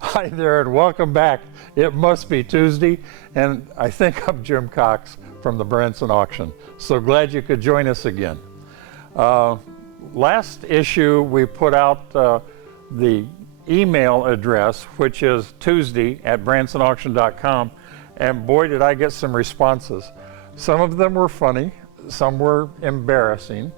Hi there and welcome back. It must be Tuesday, and I think I'm Jim Cox from the Branson Auction. So glad you could join us again. Last issue we put out the email address, which is Tuesday@BransonAuction.com, and boy did I get some responses. Some of them were funny, some were embarrassing.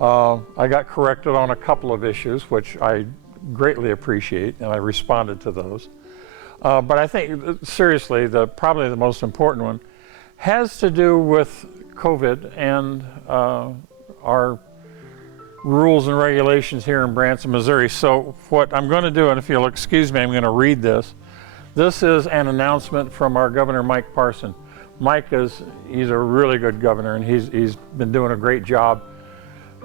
I got corrected on a couple of issues, which I greatly appreciate, and I responded to those. But I think, seriously, probably the most important one has to do with COVID and our rules and regulations here in Branson, Missouri. So what I'm going to do, and if you'll excuse me, I'm going to read this. This is an announcement from our Governor, Mike Parson. Mike he's a really good governor, and he's been doing a great job.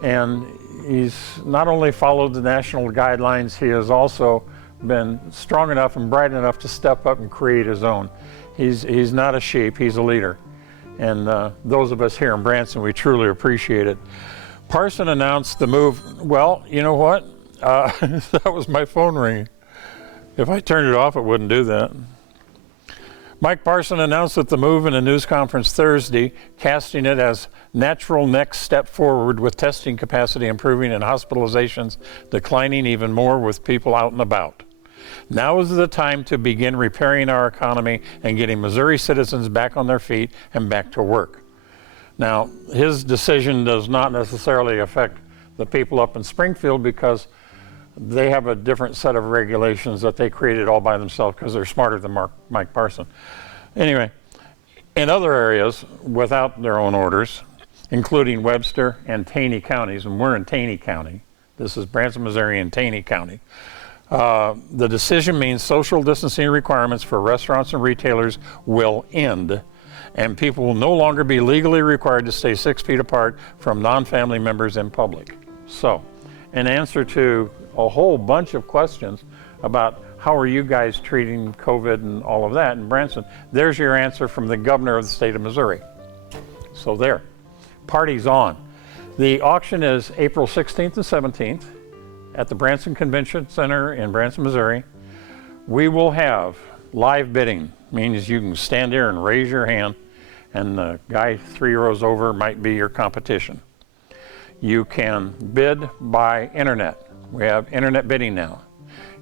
And he's not only followed the national guidelines, he has also been strong enough and bright enough to step up and create his own. He's not a sheep, he's a leader. And those of us here in Branson, we truly appreciate it. Parson announced the move. Well, you know what? That was my phone ringing. If I turned it off, it wouldn't do that. Mike Parson announced that the move in a news conference Thursday, casting it as natural next step forward with testing capacity improving and hospitalizations declining even more with people out and about. Now is the time to begin repairing our economy and getting Missouri citizens back on their feet and back to work. Now, his decision does not necessarily affect the people up in Springfield because they have a different set of regulations that they created all by themselves because they're smarter than Mike Parson. Anyway, in other areas without their own orders, including Webster and Taney counties, and we're in Taney County. This is Branson, Missouri and Taney County. The decision means social distancing requirements for restaurants and retailers will end, and people will no longer be legally required to stay 6 feet apart from non-family members in public. So, in answer to a whole bunch of questions about how are you guys treating COVID and all of that in Branson, there's your answer from the governor of the state of Missouri. So there, party's on. The auction is April 16th and 17th at the Branson Convention Center in Branson, Missouri. We will have live bidding, means you can stand there and raise your hand, and the guy 3 rows over might be your competition. You can bid by internet. We have internet bidding now.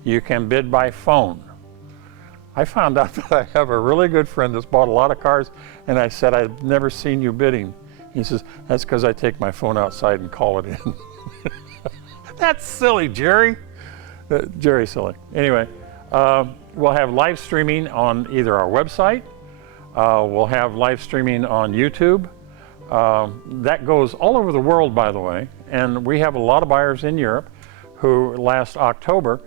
You can bid by phone. I found out that I have a really good friend that's bought a lot of cars, and I said, I've never seen you bidding. He says, that's because I take my phone outside and call it in. That's silly, Jerry. Jerry's silly. Anyway, we'll have live streaming on either our website. We'll have live streaming on YouTube. That goes all over the world, by the way, and we have a lot of buyers in Europe who last October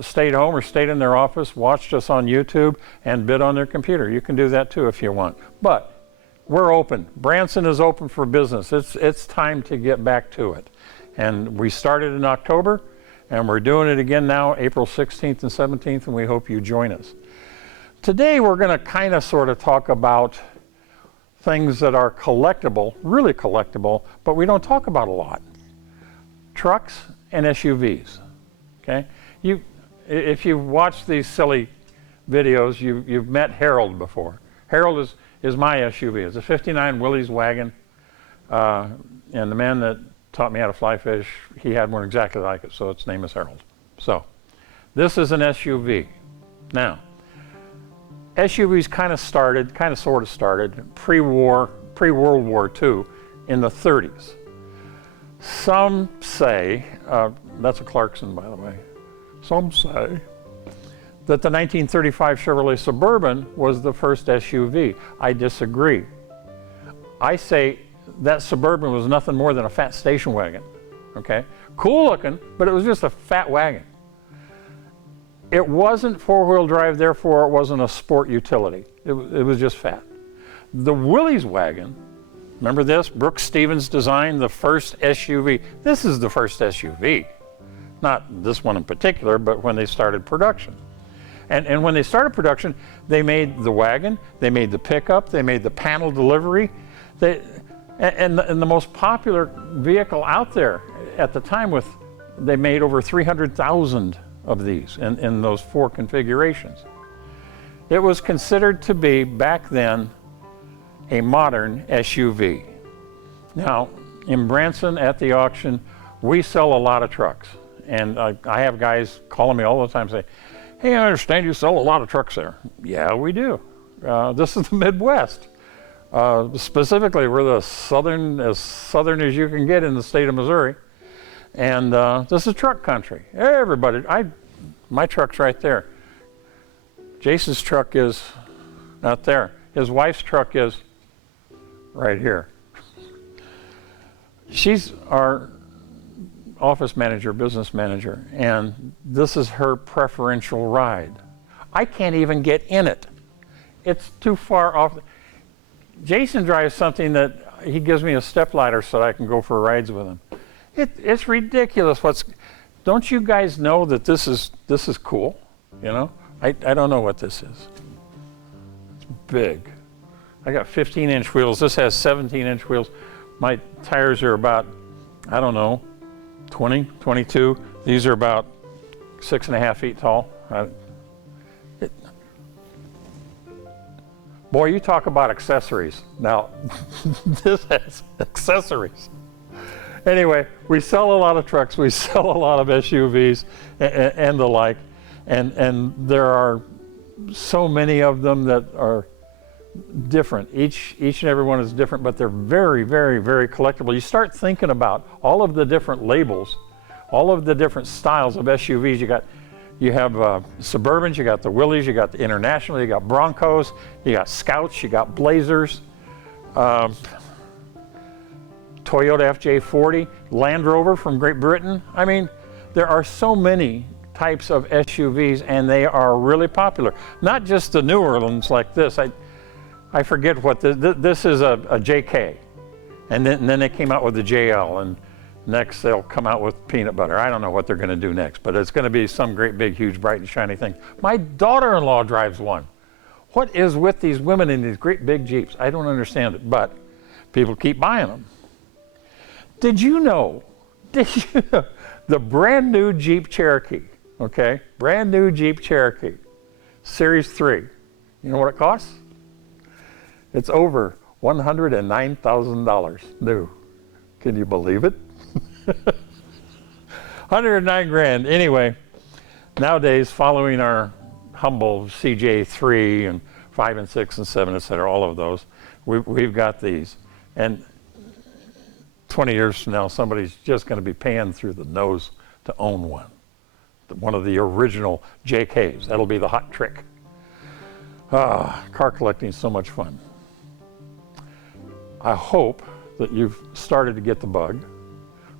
stayed home or stayed in their office, watched us on YouTube, and bid on their computer. You can do that too if you want. But we're open. Branson is open for business. It's time to get back to it. And we started in October, and we're doing it again now, April 16th and 17th, and we hope you join us. Today we're going to kind of sort of talk about things that are collectible, really collectible, but we don't talk about a lot. Trucks and SUVs, okay? If you've watched these silly videos, you've met Harold before. Harold is my SUV. It's a 59 Willys wagon, and the man that taught me how to fly fish, he had one exactly like it, so its name is Harold. So, this is an SUV. Now, SUVs kind of sort of started pre-World War II in the 30s. Some say, that's a Clarkson, by the way, some say that the 1935 Chevrolet Suburban was the first SUV. I disagree. I say that Suburban was nothing more than a fat station wagon, okay? Cool looking, but it was just a fat wagon. It wasn't four-wheel drive, therefore it wasn't a sport utility. It was just fat. The Willys wagon, remember this? Brooks Stevens designed the first SUV. This is the first SUV. Not this one in particular, but when they started production. And when they started production, they made the wagon, they made the pickup, they made the panel delivery. And the most popular vehicle out there at the time, they made over 300,000 of these in those 4 configurations. It was considered to be, back then, a modern SUV. Now, in Branson at the auction, we sell a lot of trucks. And I have guys calling me all the time saying, hey, I understand you sell a lot of trucks there. Yeah, we do. This is the Midwest. Specifically, we're as southern as you can get in the state of Missouri. And this is truck country. Everybody, my truck's right there. Jason's truck is out there. His wife's truck is right here. She's our office manager, business manager, and this is her preferential ride. I can't even get in it. It's too far off. Jason drives something that he gives me a step ladder so that I can go for rides with him. It's ridiculous. Don't you guys know that this is cool? You know, I don't know what this is. It's big. I got 15-inch wheels. This has 17-inch wheels. My tires are about, I don't know, 20, 22. These are about 6.5 feet tall. Boy, you talk about accessories. Now, this has accessories. Anyway, we sell a lot of trucks, we sell a lot of SUVs and the like, and there are so many of them that are different. Each and every one is different, but they're very, very, very collectible. You start thinking about all of the different labels, all of the different styles of SUVs. You have Suburbans, you got the Willys, you got the International, you got Broncos, you got Scouts, you got Blazers, Toyota FJ40, Land Rover from Great Britain. I mean, there are so many types of SUVs, and they are really popular. Not just the newer ones like this. I forget what this is, a JK, and then they came out with the JL, and next they'll come out with peanut butter. I don't know what they're going to do next, but it's going to be some great big huge bright and shiny thing. My daughter-in-law drives one. What is with these women in these great big Jeeps? I don't understand it, but people keep buying them. Did you know the brand new Jeep Cherokee, okay? Brand new Jeep Cherokee, Series 3. You know what it costs? It's over $109,000 new. Can you believe it? 109 grand. Anyway, nowadays, following our humble CJ3 and 5 and 6 and 7, etc., all of those, we've got these. And 20 years from now, somebody's just going to be paying through the nose to own one of the original JKs. That'll be the hot trick. Car collecting is so much fun. I hope that you've started to get the bug.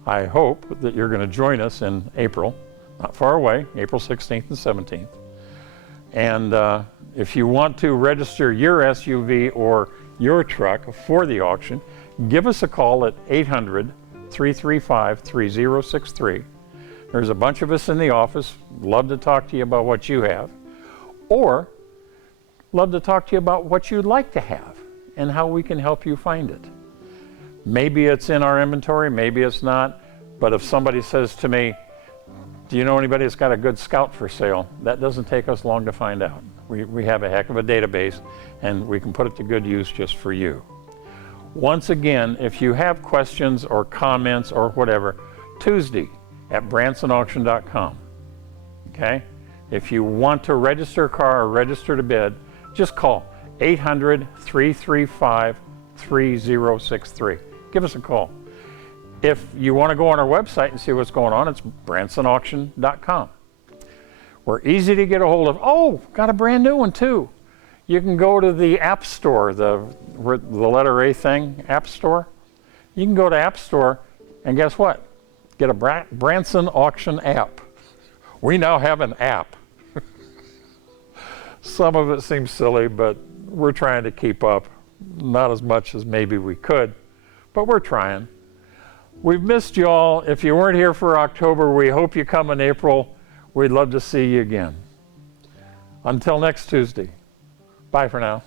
I hope that you're going to join us in April, not far away, April 16th and 17th. And if you want to register your SUV or your truck for the auction, give us a call at 800-335-3063. There's a bunch of us in the office. Love to talk to you about what you have, or love to talk to you about what you'd like to have and how we can help you find it. Maybe it's in our inventory, maybe it's not, but if somebody says to me, do you know anybody that's got a good Scout for sale? That doesn't take us long to find out. We have a heck of a database, and we can put it to good use just for you. Once again, if you have questions or comments or whatever, Tuesday at bransonauction.com, okay? If you want to register a car or register to bid, just call 800-335-3063. Give us a call. If you want to go on our website and see what's going on, it's bransonauction.com. We're easy to get a hold of. Oh, got a brand new one too. You can go to the App Store, the letter A thing, App Store. You can go to App Store and guess what? Get a Branson Auction app. We now have an app. Some of it seems silly, but we're trying to keep up. Not as much as maybe we could, but we're trying. We've missed you all. If you weren't here for October, we hope you come in April. We'd love to see you again. Until next Tuesday. Bye for now.